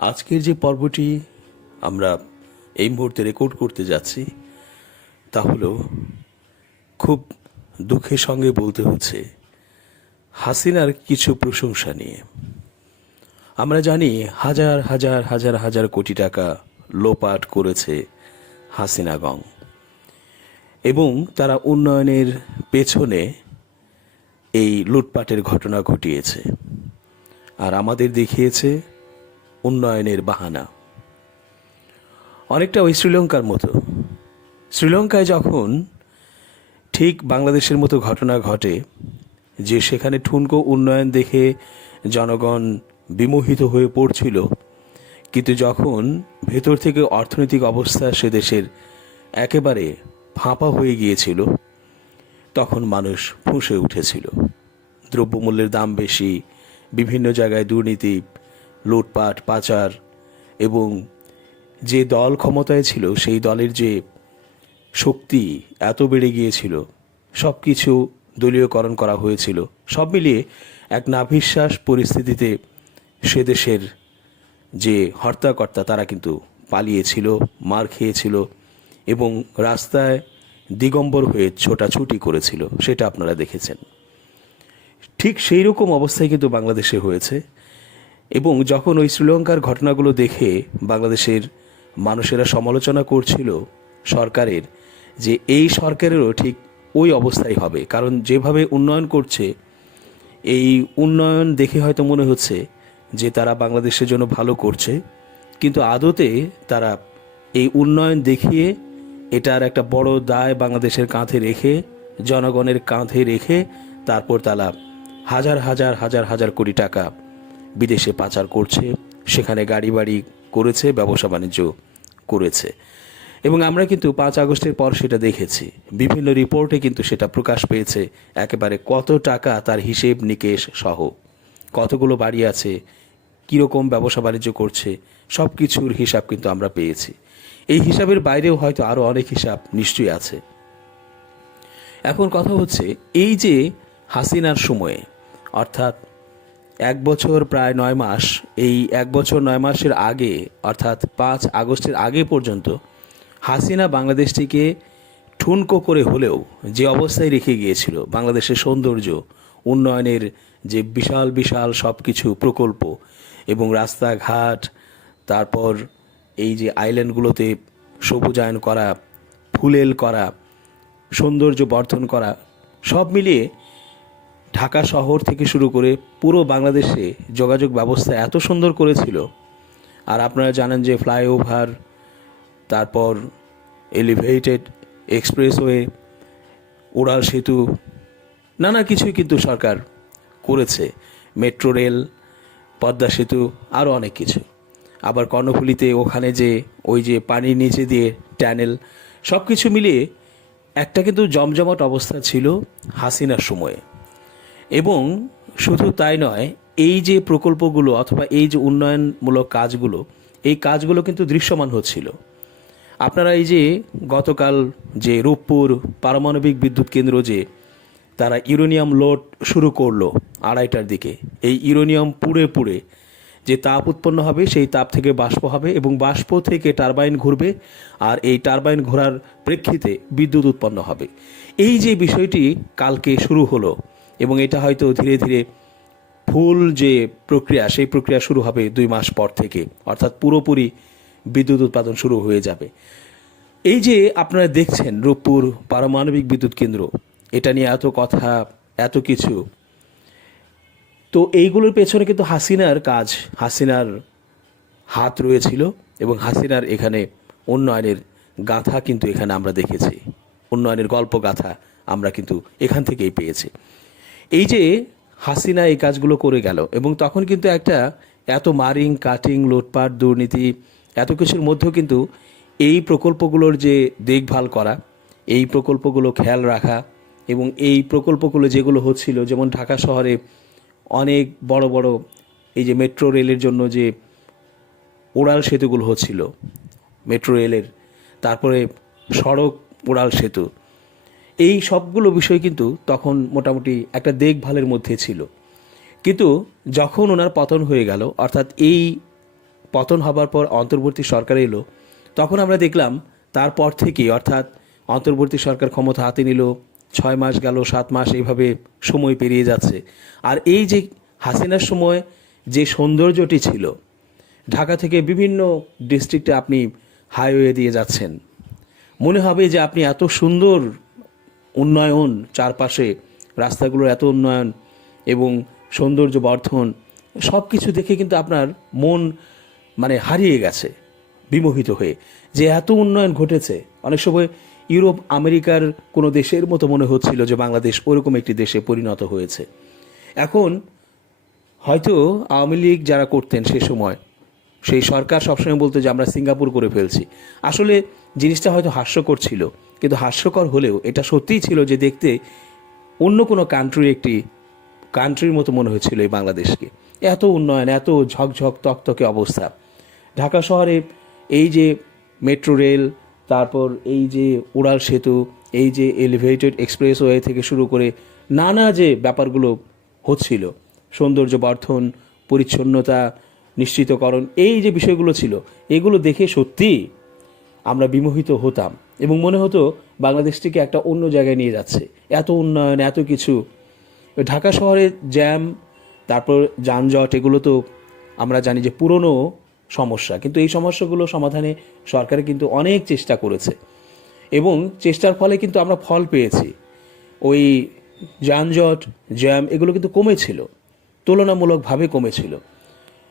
আজকের যে পর্বটি আমরা এই মুহূর্তে রেকর্ড করতে যাচ্ছি তা হলো, খুব দুঃখের সঙ্গে বলতে হচ্ছে, হাসিনার কিছু প্রশংসা নিয়ে। আমরা জানি হাজার হাজার হাজার হাজার কোটি টাকা লোপাট করেছে হাসিনা গং, এবং তারা উন্নয়নের পেছনে এই লুটপাটের ঘটনা ঘটিয়েছে, আর আমাদের দেখিয়েছে উন্নয়নের বাহানা। অনেকটা ওই শ্রীলঙ্কার মতো। শ্রীলঙ্কায় যখন ঠিক বাংলাদেশের মতো ঘটনা ঘটে, যে সেখানে ঠুনকো উন্নয়ন দেখে জনগণ বিমোহিত হয়ে পড়ছিল, কিন্তু যখন ভেতর থেকে অর্থনৈতিক অবস্থা সে দেশের একেবারে ফাঁপা হয়ে গিয়েছিল, তখন মানুষ ফুঁসে উঠেছিল। দ্রব্যমূল্যের দাম বেশি, বিভিন্ন জায়গায় দুর্নীতি, লুটপাট, পাচার, এবং যে দল ক্ষমতায় ছিল সেই দলের যে শক্তি এত বেড়ে গিয়েছিল, সব কিছু দলীয়করণ করা হয়েছিল। সব মিলিয়ে এক নাভিশ্বাস পরিস্থিতিতে সে দেশের যে হর্তাকর্তা তারা কিন্তু পালিয়েছিল, মার খেয়েছিল এবং রাস্তায় দিগম্বর হয়ে ছোটাছুটি করেছিল, সেটা আপনারা দেখেছেন। ঠিক সেই রকম অবস্থায় কিন্তু বাংলাদেশে হয়েছে। এবং যখন ওই শ্রীলঙ্কার ঘটনাগুলো দেখে বাংলাদেশের মানুষেরা সমালোচনা করছিল সরকারের, যে এই সরকারেরও ঠিক ওই অবস্থাই হবে, কারণ যেভাবে উন্নয়ন করছে, এই উন্নয়ন দেখে হয়তো মনে হচ্ছে যে তারা বাংলাদেশের জন্য ভালো করছে, কিন্তু আদতে তারা এই উন্নয়ন দেখিয়ে এটার একটা বড় দায় বাংলাদেশের কাঁধে রেখে, জনগণের কাঁধে রেখে, তারপর তারা হাজার হাজার হাজার হাজার কোটি টাকা বিদেশে পাচার করছে, সেখানে গাড়ি বাড়ি করেছে, ব্যবসা বাণিজ্য করেছে। এবং আমরা কিন্তু 5 আগস্টের পর সেটা দেখেছি, বিভিন্ন রিপোর্টে কিন্তু সেটা প্রকাশ পেয়েছে, একেবারে কত টাকা তার হিসেব নিকেশ সহ, কতগুলো বাড়ি আছে, কীরকম ব্যবসা বাণিজ্য করছে, সব কিছুর হিসাব কিন্তু আমরা পেয়েছি। এই হিসাবের বাইরেও হয়তো আরও অনেক হিসাব নিশ্চয়ই আছে। এখন কথা হচ্ছে, এই যে হাসিনার সময়ে, অর্থাৎ 1 বছর প্রায় 9 মাস, এই 1 বছর 9 মাসের আগে, অর্থাৎ 5 আগস্টের আগে পর্যন্ত হাসিনা বাংলাদেশটিকে ঠুনকো করে হলেও যে অবস্থায় রেখে গিয়েছিল, বাংলাদেশের সৌন্দর্য, উন্নয়নের যে বিশাল বিশাল সব কিছু প্রকল্প এবং রাস্তাঘাট, তারপর এই যে আইল্যান্ডগুলোতে সবুজায়ন করা, ফুলেল করা, সৌন্দর্য বর্ধন করা, সব মিলিয়ে ঢাকা শহর থেকে শুরু করে পুরো বাংলাদেশে যোগাযোগ ব্যবস্থা এত সুন্দর করেছিল। আর আপনারা জানেন যে ফ্লাইওভার, তারপর এলিভেটেড এক্সপ্রেসওয়ে, উড়াল সেতু, নানা কিছুই কিন্তু সরকার করেছে, মেট্রো রেল, পদ্মা সেতু, আরও অনেক কিছু। আবার কর্ণফুলীতে ওখানে যে ওই যে পানির নিচে দিয়ে ট্যানেল, সব কিছু মিলিয়ে একটা কিন্তু জমজমাট অবস্থা ছিল হাসিনার সময়ে। এবং শুধু তাই নয়, এই যে প্রকল্পগুলো অথবা এই যে উন্নয়নমূলক কাজগুলো, এই কাজগুলো কিন্তু দৃশ্যমান হচ্ছিল। আপনারা এই যে গতকাল যে রূপপুর পারমাণবিক বিদ্যুৎ কেন্দ্র, যে তারা ইউরেনিয়াম লোড শুরু করলো 2:30টার দিকে, এই ইউরেনিয়াম পুড়ে পুড়ে যে তাপ উৎপন্ন হবে, সেই তাপ থেকে বাষ্প হবে এবং বাষ্প থেকে টারবাইন ঘুরবে, আর এই টারবাইন ঘোরার প্রেক্ষিতে বিদ্যুৎ উৎপন্ন হবে। এই যে বিষয়টি কালকে শুরু হলো, এবং এটা হয়তো ধীরে ধীরে ফুল যে প্রক্রিয়া, সেই প্রক্রিয়া শুরু হবে 2 মাস পর থেকে, অর্থাৎ পুরোপুরি বিদ্যুৎ উৎপাদন শুরু হয়ে যাবে। এই যে আপনারা দেখছেন রূপপুর পারমাণবিক বিদ্যুৎ কেন্দ্র, এটা নিয়ে এত কথা, এত কিছু, তো এইগুলোর পেছনে কিন্তু হাসিনার কাজ, হাসিনার হাত রয়েছিল, এবং হাসিনার এখানে উন্নয়নের গাথা কিন্তু এখানে আমরা দেখেছি, উন্নয়নের গল্প গাথা আমরা কিন্তু এখান থেকেই পেয়েছি। এই যে হাসিনা এই কাজগুলো করে গেল, এবং তখন কিন্তু একটা এত মারিং কাটিং, লুটপাট, দুর্নীতি, এত কিছুর মধ্যেও কিন্তু এই প্রকল্পগুলোর যে দেখভাল করা, এই প্রকল্পগুলো খেয়াল রাখা, এবং এই প্রকল্পগুলো যেগুলো হচ্ছিল, যেমন ঢাকা শহরে অনেক বড় বড় এই যে মেট্রো রেলের জন্য যে উড়াল সেতুগুলো হচ্ছিল মেট্রো রেলের, তারপরে সড়ক উড়াল সেতু, এই সবগুলো বিষয় কিন্তু তখন মোটামুটি একটা দেখভালের মধ্যে ছিল। কিন্তু যখন ওনার পতন হয়ে গেল, অর্থাৎ এই পতন হবার পর অন্তর্বর্তী সরকার এলো, তখন আমরা দেখলাম তারপর থেকে, অর্থাৎ অন্তর্বর্তী সরকার ক্ষমতা হাতে নিল, 6 মাস গেল, 7 মাস, এইভাবে সময় পেরিয়ে যাচ্ছে। আর এই যে হাসিনার সময় যে সৌন্দর্যটি ছিল, ঢাকা থেকে বিভিন্ন ডিস্ট্রিক্টে আপনি হাইওয়ে দিয়ে যাচ্ছেন, মনে হবে যে আপনি এত সুন্দর উন্নয়ন, চারপাশে রাস্তাগুলোর এত উন্নয়ন এবং সৌন্দর্য বর্ধন, সব কিছু দেখে কিন্তু আপনার মন মানে হারিয়ে গেছে বিমোহিত হয়ে, যে এত উন্নয়ন ঘটেছে। অনেক সময় ইউরোপ আমেরিকার কোনো দেশের মতো মনে হচ্ছিল যে বাংলাদেশ ওরকম একটি দেশে পরিণত হয়েছে। এখন হয়তো আওয়ামী লীগ যারা করতেন সে সময়, সেই সরকার সবসময় বলতো যে আমরা সিঙ্গাপুর করে ফেলছি। আসলে জিনিসটা হয়তো হাস্যকর ছিল, কিন্তু হাস্যকর হলেও এটা সত্যিই ছিল যে দেখতে অন্য কোনো কান্ট্রির মতো মনে হয়েছিল এই বাংলাদেশকে। এত উন্নয়ন, এত ঝকঝক তকতকে অবস্থা। ঢাকা শহরে এই যে মেট্রো রেল, তারপর এই যে উড়াল সেতু, এই যে এলিভেটেড এক্সপ্রেসওয়ে থেকে শুরু করে নানা যে ব্যাপারগুলো হচ্ছিল, সৌন্দর্য বর্ধন, পরিচ্ছন্নতা নিশ্চিতকরণ, এই যে বিষয়গুলো ছিল, এগুলো দেখে সত্যি আমরা বিমোহিত হতাম এবং মনে হতো বাংলাদেশটিকে একটা অন্য জায়গায় নিয়ে যাচ্ছে। এত উন্নয়ন, এত কিছু। ঢাকা শহরে জ্যাম, তারপর যানজট, এগুলো তো আমরা জানি যে পুরনো সমস্যা, কিন্তু এই সমস্যাগুলো সমাধানে সরকার কিন্তু অনেক চেষ্টা করেছে এবং চেষ্টার ফলে কিন্তু আমরা ফল পেয়েছি। ওই যানজট, জ্যাম, এগুলো কিন্তু কমেছিল, তুলনামূলকভাবে কমেছিল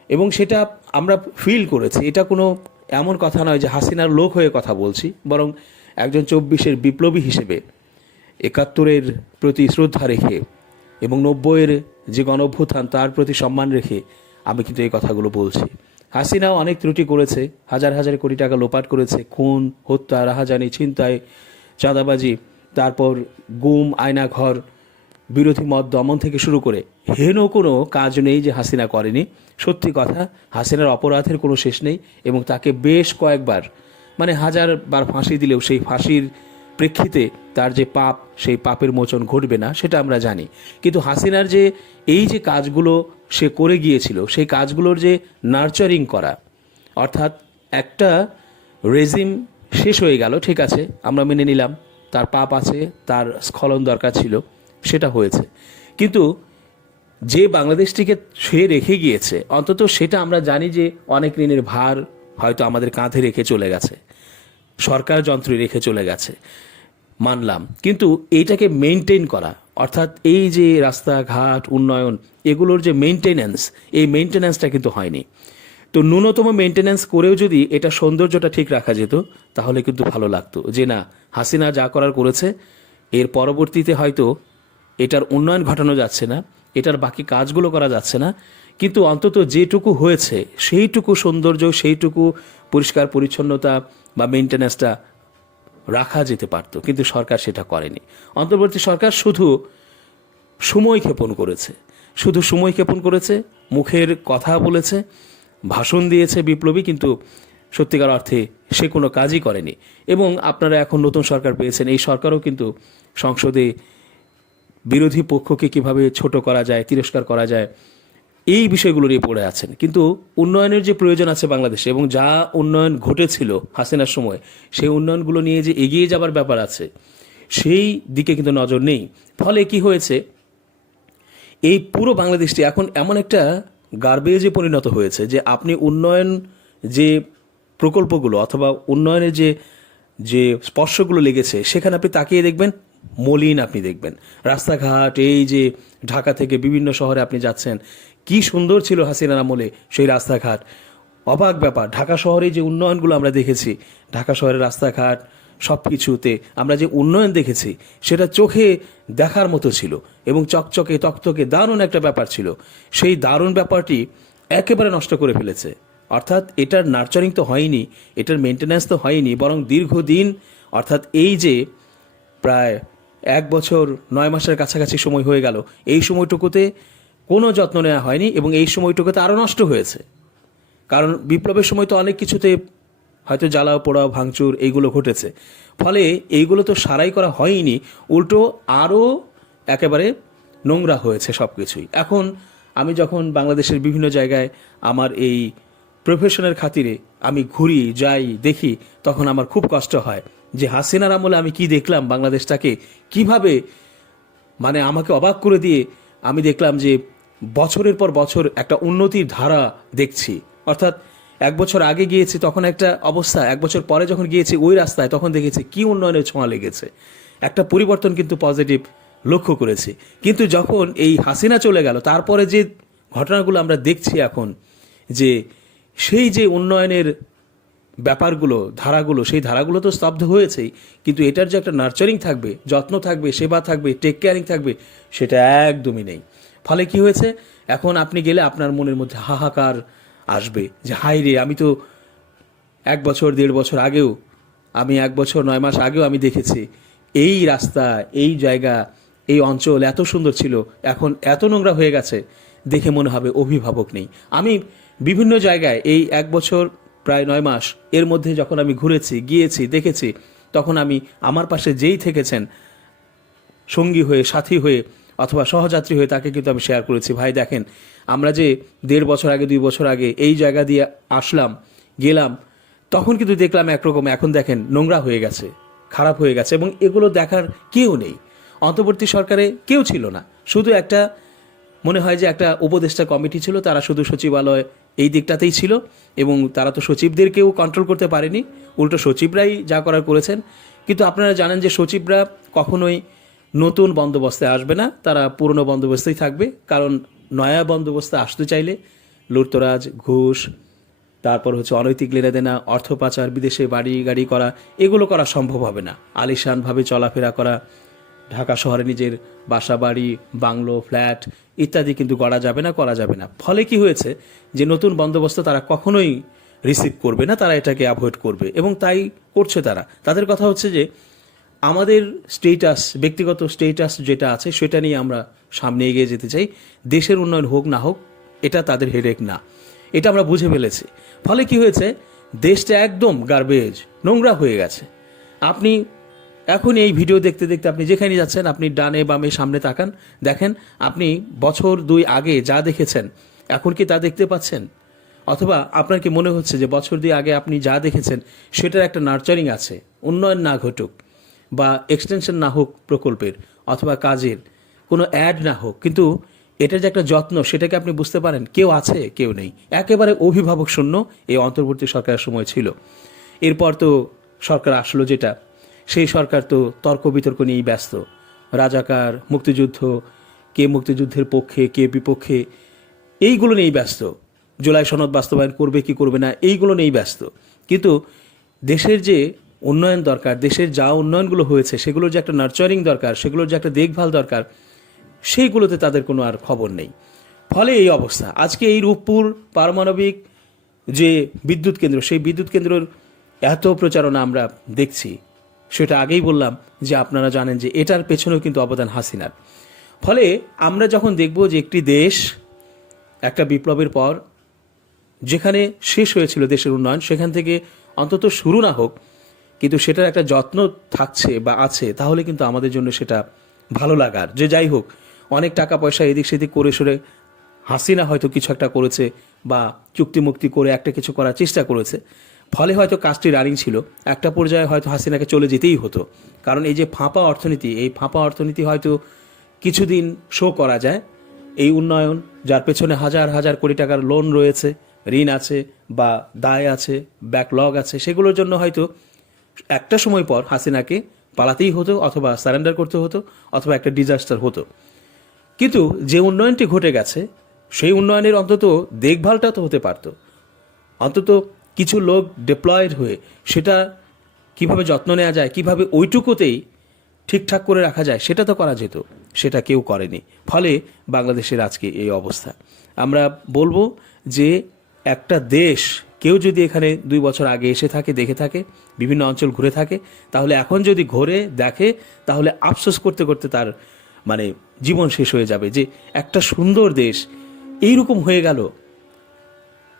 এবং সেটা আমরা ফিল করেছি। এটা কোনো এমন কথা নয় যে হাসিনার লোক হয়ে কথা বলছি, বরং একজন 24-এর বিপ্লবী হিসেবে 71-এর প্রতি শ্রদ্ধা রেখে এবং 90-এর যে গণঅভ্যুত্থান তার প্রতি সম্মান রেখে আমি কিন্তু এই কথাগুলো বলছি। হাসিনাও অনেক ত্রুটি করেছে, হাজার হাজার কোটি টাকা লোপাট করেছে, খুন, হত্যা, রাহাজানি, ছিনতাই, চাঁদাবাজি, তারপর গুম, আয়নাঘর, বিরোধী মত দমন থেকে শুরু করে হেন কোনো কাজ নেই যে হাসিনা করেনি। সত্যি কথা, হাসিনার অপরাধের কোনো শেষ নেই এবং তাকে বেশ কয়েকবার, মানে 1000বার ফাঁসি দিলেও সেই ফাঁসির প্রেক্ষিতে তার যে পাপ, সেই পাপের মোচন ঘটবে না, সেটা আমরা জানি। কিন্তু হাসিনার যে এই যে কাজগুলো সে করে গিয়েছিল, সেই কাজগুলোর যে নার্চারিং করা, অর্থাৎ একটা রেজিম শেষ হয়ে গেল, ঠিক আছে, আমরা মেনে নিলাম তার পাপ আছে, তার স্খলন দরকার ছিল, সেটা হয়েছে, কিন্তু যে বাংলাদেশটিকে সে রেখে গিয়েছে, অন্তত সেটা আমরা জানি যে অনেক ঋণের ভার হয়তো আমাদের কাঁধে রেখে চলে গেছে, সরকার যন্ত্রে রেখে চলে গেছে, মানলাম, কিন্তু এইটাকে মেনটেন করা, অর্থাৎ এই যে রাস্তাঘাট উন্নয়ন, এগুলোর যে মেনটেন্যান্স, এই মেনটেন্যান্সটা কিন্তু হয়নি। তো ন্যূনতম মেনটেন্যান্স করেও যদি এটা সৌন্দর্যটা ঠিক রাখা যেত, তাহলে কিন্তু ভালো লাগতো যে না, হাসিনা যা করার করেছে, এর পরবর্তীতে হয়তো এটার উন্নয়ন ঘটানো যাচ্ছে না, এটার বাকি কাজগুলো করা যাচ্ছে না, কিন্তু অন্তত যেটুকু হয়েছে সেইটুকু সৌন্দর্য, সেইটুকু পরিষ্কার পরিচ্ছন্নতা বা মেনটেন্যান্সটা রাখা যেতে পারত, কিন্তু সরকার সেটা করেনি। অন্তর্বর্তী সরকার শুধু সময় ক্ষেপণ করেছে, মুখের কথা বলেছে, ভাষণ দিয়েছে বিপ্লবী, কিন্তু সত্যিকার অর্থে সে কোনো কাজই করেনি। এবং আপনারা এখন নতুন সরকার পেয়েছেন, এই সরকারও কিন্তু সংসদে বিরোধী পক্ষকে কিভাবে ছোট করা যায়, তিরস্কার করা যায়, এই বিষয়গুলো নিয়ে পড়ে আছেন। কিন্তু উন্নয়নের যে প্রয়োজন আছে বাংলাদেশে, এবং যা উন্নয়ন ঘটেছিল হাসিনার সময়, সেই উন্নয়নগুলো নিয়ে যে এগিয়ে যাবার ব্যাপার আছে, সেই দিকে কিন্তু নজর নেই। ফলে কি হয়েছে, এই পুরো বাংলাদেশটি এখন এমন একটা গার্বেজে পরিণত হয়েছে যে আপনি উন্নয়ন যে প্রকল্পগুলো অথবা উন্নয়নের যে যে স্পর্শগুলো লেগেছে, সেখানে আপনি তাকিয়ে দেখবেন মলিন, আপনি দেখবেন রাস্তাঘাট, এই যে ঢাকা থেকে বিভিন্ন শহরে আপনি যাচ্ছেন, কি সুন্দর ছিল হাসিনার আমলে সেই রাস্তাঘাট, অবাক ব্যাপার। ঢাকা শহরে যে উন্নয়নগুলো আমরা দেখেছি, ঢাকা শহরের রাস্তাঘাট সব কিছুতে আমরা যে উন্নয়ন দেখেছি, সেটা চোখে দেখার মতো ছিল এবং চকচকে তকতকে দারুণ একটা ব্যাপার ছিল। সেই দারুণ ব্যাপারটি একেবারে নষ্ট করে ফেলেছে। অর্থাৎ এটার নার্চারিং তো হয়নি, এটার মেনটেন্যান্স তো হয়নি, বরং দীর্ঘদিন, অর্থাৎ এই যে প্রায় 1 বছর 9 মাসের কাছাকাছি সময় হয়ে গেল, এই সময়টুকুতে কোনো যত্ন নেওয়া হয়নি এবং এই সময়টুকুতে আরও নষ্ট হয়েছে। কারণ বিপ্লবের সময় তো অনেক কিছুতে হয়তো জ্বালাও পোড়াও ভাঙচুর এইগুলো ঘটেছে, ফলে এইগুলো তো সারাই করা হয়নি, উল্টো আরও একেবারে নোংরা হয়েছে সব কিছুই। এখন আমি যখন বাংলাদেশের বিভিন্ন জায়গায় আমার এই প্রফেশনের খাতিরে আমি ঘুরি যাই দেখি, তখন আমার খুব কষ্ট হয় যে হাসিনার আমলে আমি কি দেখলাম, বাংলাদেশটাকে কিভাবে মানে আমাকে অবাক করে দিয়ে আমি দেখলাম যে বছরের পর বছর একটা উন্নতির ধারা দেখছি। অর্থাৎ 1 বছর আগে গিয়েছি তখন একটা অবস্থা, 1 বছর পরে যখন গিয়েছি ওই রাস্তায় তখন দেখেছি কি উন্নয়নের ছোঁয়া লেগেছে, একটা পরিবর্তন কিন্তু পজিটিভ লক্ষ্য করেছি। কিন্তু যখন এই হাসিনা চলে গেল তারপরে যে ঘটনাগুলো আমরা দেখছি এখন, যে সেই যে উন্নয়নের ব্যাপারগুলো ধারাগুলো, সেই ধারাগুলো তো স্তব্ধ হয়েছেই, কিন্তু এটার যে একটা নার্চারিং থাকবে, যত্ন থাকবে, সেবা থাকবে, টেক কেয়ারিং থাকবে, সেটা একদমই নেই। ফলে কি হয়েছে, এখন আপনি গেলে আপনার মনের মধ্যে হাহাকার আসবে যে হাই রে, আমি তো 1 বছর 1.5 বছর আগেও, আমি 1 বছর 9 মাস আগেও আমি দেখেছি এই রাস্তা, এই জায়গা, এই অঞ্চল এত সুন্দর ছিল, এখন এত নোংরা হয়ে গেছে, দেখে মনে হবে অভিভাবক নেই। আমি বিভিন্ন জায়গায় এই 1 বছর প্রায় 9 মাস এর মধ্যে যখন আমি ঘুরেছি, গিয়েছি, দেখেছি, তখন আমি আমার পাশে যেই থেকেছেন সঙ্গী হয়ে, সাথী হয়ে অথবা সহযাত্রী হয়ে, তাকে কিন্তু আমি শেয়ার করেছি, ভাই দেখেন আমরা যে 1.5 বছর আগে 2 বছর আগে এই জায়গা দিয়ে আসলাম গেলাম, তখন কিন্তু দেখলাম একরকম, এখন দেখেন নোংরা হয়ে গেছে, খারাপ হয়ে গেছে, এবং এগুলো দেখার কেউ নেই। অন্তর্বর্তী সরকারে কেউ ছিল না, শুধু একটা মনে হয় যে একটা উপদেষ্টা কমিটি ছিল, তারা শুধু সচিবালয় এই দিকটাতেই ছিল, এবং তারা তো সচিবদেরকেও কন্ট্রোল করতে পারেনি, উল্টো সচিবরাই যা করার করেছেন। কিন্তু আপনারা জানেন যে সচিবরা কখনোই নতুন বন্দোবস্তে আসবে না, তারা পুরনো বন্দোবস্তেই থাকবে, কারণ নয়া বন্দোবস্তে আসতে চাইলে লুটতরাজ, ঘুষ, তারপর হচ্ছে অনৈতিক লেনাদেনা, অর্থ পাচার, বিদেশে বাড়ি গাড়ি করা, এগুলো করা সম্ভব হবে না। আলিশানভাবে চলাফেরা করা, ঢাকা শহরে নিজের বাসা বাড়ি, বাংলো, ফ্ল্যাট ইত্যাদি কিন্তু করা যাবে না। ফলে কি হয়েছে যে নতুন বন্দোবস্ত তারা কখনোই রিসিভ করবে না, তারা এটাকে অ্যাভয়েড করবে, এবং তাই করছে তারা। তাদের কথা হচ্ছে যে আমাদের স্টেটাস, ব্যক্তিগত স্টেটাস যেটা আছে সেটা নিয়ে আমরা সামনে এগিয়ে যেতে চাই, দেশের উন্নয়ন হোক না হোক এটা তাদের হেডেক না, এটা আমরা বুঝে ফেলেছি। ফলে কি হয়েছে, দেশটা একদম গার্বেজ, নোংরা হয়ে গেছে। আপনি এখন এই ভিডিও দেখতে দেখতে আপনি যেখানে যাচ্ছেন, আপনি ডানে বামে সামনে তাকান, দেখেন আপনি বছর 2 আগে যা দেখেছেন এখন কি তা দেখতে পাচ্ছেন? অথবা আপনার কি মনে হচ্ছে যে বছর 2 আগে আপনি যা দেখেছেন সেটার একটা নার্চারিং আছে, উন্নয়ন না ঘটুক বা এক্সটেনশন না হোক প্রকল্পের অথবা কাজের, কোনো অ্যাড না হোক, কিন্তু এটার যে একটা যত্ন সেটাকে আপনি বুঝতে পারেন? কেউ আছে? কেউ নেই, একেবারে অভিভাবক শূন্য এই অন্তর্বর্তী সরকারের সময় ছিল। এরপর তো সরকার আসলো যেটা, সেই সরকার তো তর্ক বিতর্ক নিয়েই ব্যস্ত, রাজাকার, মুক্তিযুদ্ধ, কে মুক্তিযুদ্ধের পক্ষে কে বিপক্ষে, এইগুলো নিয়েই ব্যস্ত, জুলাই সনদ বাস্তবায়ন করবে কি করবে না এইগুলো নিয়েই ব্যস্ত। কিন্তু দেশের যে উন্নয়ন দরকার, দেশের যা উন্নয়নগুলো হয়েছে সেগুলোর যে একটা নার্চারিং দরকার, সেগুলোর যে একটা দেখভাল দরকার, সেইগুলোতে তাদের কোনো আর খবর নেই। ফলে এই অবস্থা। আজকে এই রূপপুর পারমাণবিক যে বিদ্যুৎ কেন্দ্র, সেই বিদ্যুৎ কেন্দ্রের এত প্রচারণা আমরা দেখছি, সেটা আগেই বললাম যে আপনারা জানেন যে এটার পেছনেও কিন্তু অবদান হাসিনার। ফলে আমরা যখন দেখব যে একটি দেশ একটা বিপ্লবের পর যেখানে শেষ হয়েছিল দেশের উন্নয়ন, সেখান থেকে অন্তত শুরু না হোক, কিন্তু সেটার একটা যত্ন থাকছে বা আছে, তাহলে কিন্তু আমাদের জন্য সেটা ভালো লাগার। যে যাই হোক, অনেক টাকা পয়সা এদিক সেদিক করে সরে হাসিনা হয়তো কিছু একটা করেছে বা চুক্তিমুক্তি করে একটা কিছু করার চেষ্টা করেছে, ফলে হয়তো কাজটি রানিং ছিল। একটা পর্যায়ে হয়তো হাসিনাকে চলে যেতেই হতো, কারণ এই যে ফাঁপা অর্থনীতি, এই ফাঁপা অর্থনীতি হয়তো কিছুদিন শো করা যায়। এই উন্নয়ন যার পেছনে হাজার হাজার কোটি টাকার লোন রয়েছে, ঋণ আছে বা দায় আছে, ব্যাকলগ আছে, সেগুলোর জন্য হয়তো একটা সময় পর হাসিনাকে পালাতেই হতো, অথবা সারেন্ডার করতে হতো, অথবা একটা ডিজাস্টার হতো। কিন্তু যে উন্নয়নটি ঘটে গেছে, সেই উন্নয়নের অন্তত দেখভালটা তো হতে পারত। অন্তত কিছু লোক ডিপ্লয়েড হয়ে সেটা কিভাবে যত্ন নেওয়া যায়, কিভাবে ওইটুকুতেই ঠিকঠাক করে রাখা যায়, সেটা তো করা যেত। সেটা কেউ করেনি, ফলে বাংলাদেশের আজকে এই অবস্থা। আমরা বলবো যে একটা দেশ, কেউ যদি এখানে 2 বছর আগে এসে থাকে, দেখে থাকে, বিভিন্ন অঞ্চল ঘুরে থাকে, তাহলে এখন যদি ঘুরে দেখে, তাহলে আফসোস করতে করতে তার মানে জীবন শেষ হয়ে যাবে যে একটা সুন্দর দেশ এইরকম হয়ে গেল।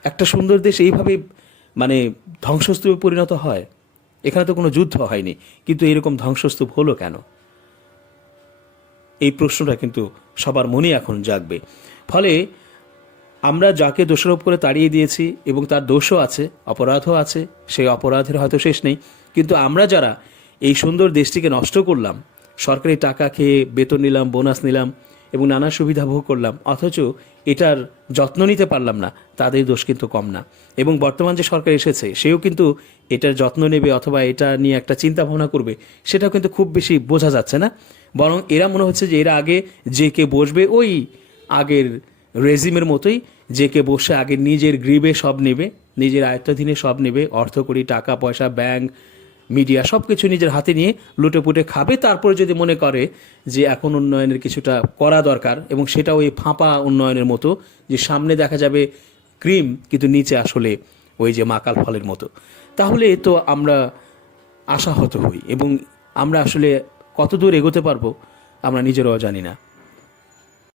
একটা সুন্দর দেশ এইভাবে মানে ধ্বংসস্তূপে পরিণত হয়? এখানে তো কোনো যুদ্ধ হয়নি, কিন্তু এরকম ধ্বংসস্তূপ হলো কেন? এই প্রশ্নটা কিন্তু সবার মনে এখন জাগবে। ফলে আমরা যাকে দোষারোপ করে তাড়িয়ে দিয়েছি, এবং তার দোষও আছে, অপরাধও আছে, সেই অপরাধের হয়তো শেষ নেই, কিন্তু আমরা যারা এই সুন্দর দেশটিকে নষ্ট করলাম, সরকারি টাকা খেয়ে বেতন নিলাম, বোনাস নিলাম এবং নানা সুবিধা ভোগ করলাম, অথচ এটার যত্ন নিতে পারলাম না, তাদের দোষ কিন্তু কম না। এবং বর্তমান যে সরকার এসেছে সেও কিন্তু এটার যত্ন নেবে অথবা এটা নিয়ে একটা চিন্তা ভাবনা করবে, সেটাও কিন্তু খুব বেশি বোঝা যাচ্ছে না। বরং এরা মনে হচ্ছে যে এরা আগে যে কে বসবে ওই আগের রেজিমের মতোই, যে কে বসে আগে নিজের গ্রিবে সব নেবে, নিজের আয়ত্তাধীনে সব নেবে, অর্থকড়ি, টাকা পয়সা, ব্যাংক, মিডিয়া সব কিছু নিজের হাতে নিয়ে লুটেপুটে খাবে। তারপরে যদি মনে করে যে এখন উন্নয়নের কিছুটা করা দরকার, এবং সেটা ওই ফাঁপা উন্নয়নের মতো, যে সামনে দেখা যাবে ক্রিম কিন্তু নিচে আসলে ওই যে মাকাল ফলের মতো, তাহলে তো আমরা আশাহত হই এবং আমরা আসলে কত দূর এগোতে পারবো আমরা নিজেরাও জানি না।